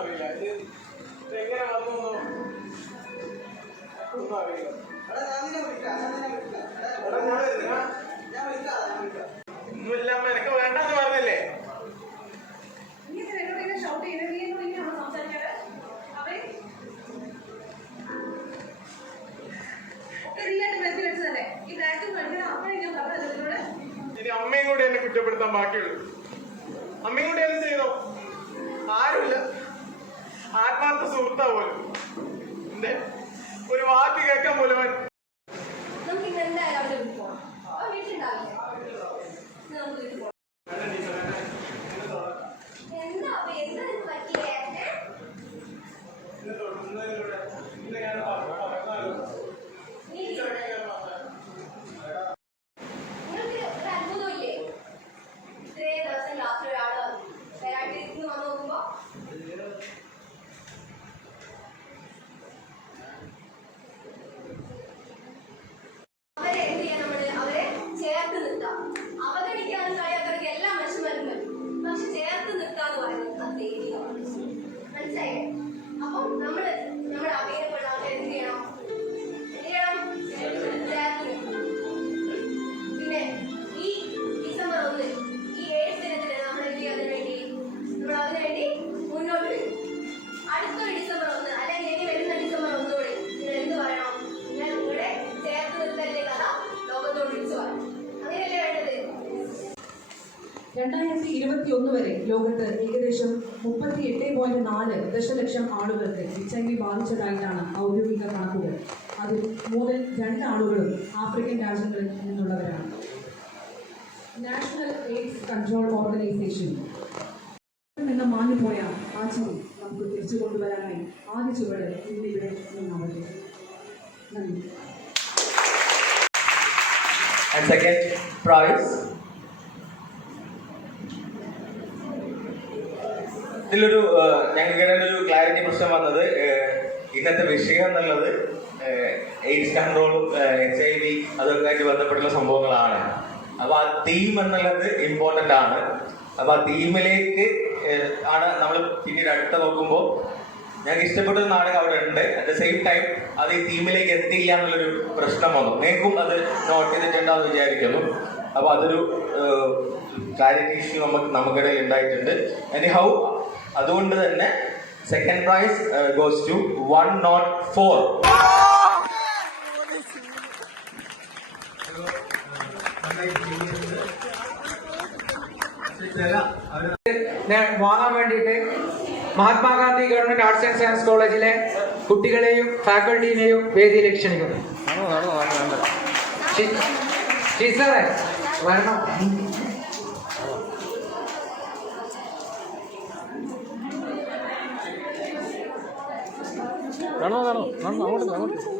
അറിയില്ല. എങ്ങനെ വന്നു ഒന്നും അറിയില്ല. ഒന്നുമില്ല, എനിക്ക് വേണ്ടെന്ന് പറഞ്ഞില്ലേ. ഇനി അമ്മയും കൂടെ എന്നെ കുറ്റപ്പെടുത്താൻ ബാക്കിയുള്ളൂ. അമ്മയും കൂടെ എന്ത് ചെയ്തോ? ആരുമില്ല, ആത്മാർത്ഥ സുഹൃത്താ പോലും. എന്റെ ഒരു വാക്ക് കേൾക്കാൻ പോലും വരെ ലോകത്ത് ഏകദേശം 38.4 ദശലക്ഷം ആളുകൾക്ക് HIV ബാധിച്ചതായിട്ടാണ് ഔദ്യോഗിക കണക്കുകൾ. അതിൽ മൂന്നിൽ 2 ആളുകളും ആഫ്രിക്കൻ രാജ്യങ്ങളിൽ നിന്നുള്ളവരാണ്. നാഷണൽ എയ്ഡ്സ് കൺട്രോൾ ഓർഗനൈസേഷൻ നിന്ന് മാഞ്ഞുപോയ ആ ചിരി നമുക്ക് തിരിച്ചു കൊണ്ടുവരാനായി ആദ്യ ചുവട് ഇന്നിവിടെ നിന്നാവട്ടെ. നന്ദി. And second prize, ഇതിലൊരു ഞങ്ങൾക്കിടെ ഒരു ക്ലാരിറ്റി പ്രശ്നം വന്നത്, ഇന്നത്തെ വിഷയം എന്നുള്ളത് എയ്ഡ്സ് കൺട്രോളും HIV അതൊക്കെ ആയിട്ട് ബന്ധപ്പെട്ടുള്ള സംഭവങ്ങളാണ്. അപ്പൊ ആ തീം എന്നുള്ളത് ഇമ്പോർട്ടൻ്റ് ആണ്. അപ്പൊ ആ തീമിലേക്ക് ആണ് നമ്മൾ പിന്നീട് അടുത്ത നോക്കുമ്പോൾ ഞങ്ങൾക്ക് ഇഷ്ടപ്പെട്ടൊരു നാടകം അവിടെ ഉണ്ട്. അറ്റ് ദ സെയിം ടൈം അത് ഈ തീമിലേക്ക് എത്തിയില്ല എന്നുള്ളൊരു പ്രശ്നം വന്നു. നിങ്ങൾക്കും അത് നോട്ട് ചെയ്തിട്ടുണ്ടാന്ന് വിചാരിക്കുന്നു. അപ്പൊ അതൊരു ക്ലാരിറ്റി ഇഷ്യൂ നമുക്കിടയിൽ ഉണ്ടായിട്ടുണ്ട്. എനിഹൗ, അതുകൊണ്ട് തന്നെ സെക്കൻഡ് പ്രൈസ് ഗോസ് ടു 104. വാങ്ങാൻ വേണ്ടിയിട്ട് Mahatma Gandhi government arts and science കോളേജിലെ കുട്ടികളെയും ഫാക്കൽറ്റീനെയും വേദിയിലേക്ക് ക്ഷണിക്കുന്നു. ടീച്ചറെ വരണം. കാണോ അങ്ങോട്ട്